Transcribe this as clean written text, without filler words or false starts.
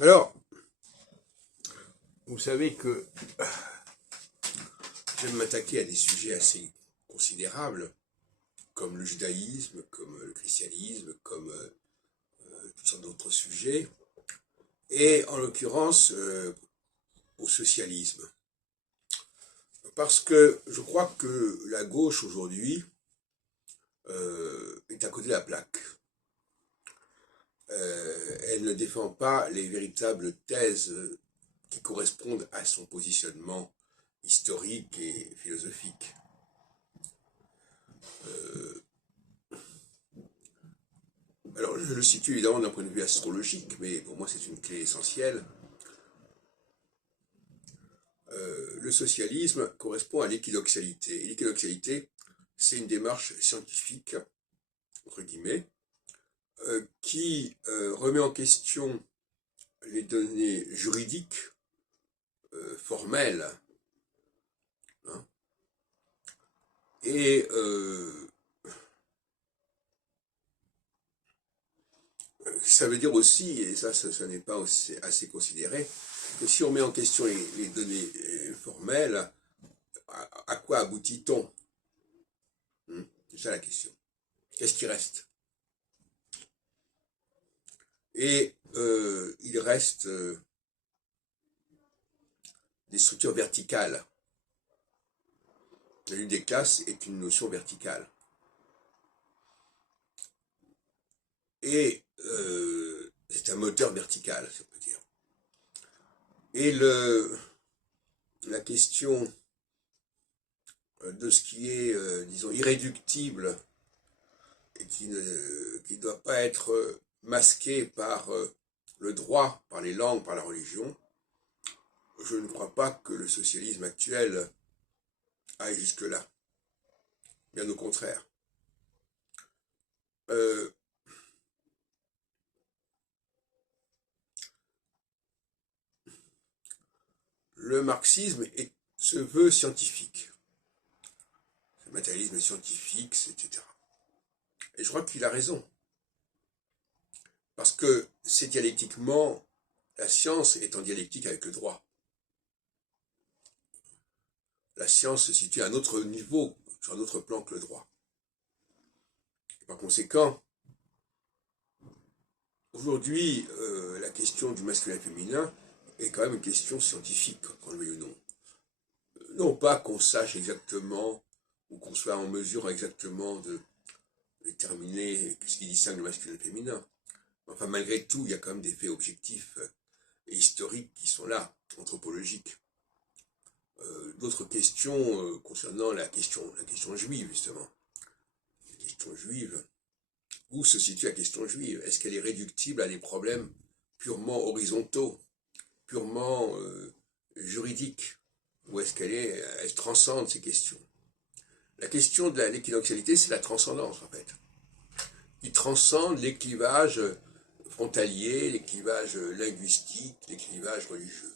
Alors, vous savez que j'aime m'attaquer à des sujets assez considérables, comme le judaïsme, comme le christianisme, comme toutes sortes d'autres sujets, et en l'occurrence au socialisme. Parce que je crois que la gauche aujourd'hui est à côté de la plaque. Elle ne défend pas les véritables thèses qui correspondent à son positionnement historique et philosophique. Alors, je le situe évidemment d'un point de vue astrologique, mais pour moi c'est une clé essentielle. Le socialisme correspond à l'équidoxialité. Et l'équidoxialité, c'est une démarche scientifique, entre guillemets, qui remet en question les données juridiques, formelles, hein, et ça veut dire aussi, et ça n'est pas assez considéré, que si on met en question les données formelles, à quoi aboutit-on? C'est ça la question. Qu'est-ce qui reste? Et il reste des structures verticales. L'une des classes est une notion verticale. Et c'est un moteur vertical, si on peut dire. Et la question de ce qui est, disons, irréductible et qui ne doit pas être masqué par le droit, par les langues, par la religion, je ne crois pas que le socialisme actuel aille jusque-là. Bien au contraire. Le marxisme se veut scientifique. Le matérialisme scientifique, etc. Et je crois qu'il a raison. Parce que c'est dialectiquement, la science est en dialectique avec le droit. La science se situe à un autre niveau, sur un autre plan que le droit. Et par conséquent, aujourd'hui, la question du masculin-féminin est quand même une question scientifique, qu'on le veuille ou non. Non pas qu'on sache exactement, ou qu'on soit en mesure exactement de déterminer ce qui distingue le masculin et le féminin. Enfin, malgré tout, il y a quand même des faits objectifs et historiques qui sont là, anthropologiques. D'autres questions concernant la question juive, justement. La question juive. Où se situe la question juive? Est-ce qu'elle est réductible à des problèmes purement horizontaux, purement juridiques? Ou est-ce qu'elle transcende ces questions? La question de l'équidoxialité, c'est la transcendance, en fait. Qui transcende les clivages frontaliers, les clivages linguistiques, les clivages religieux.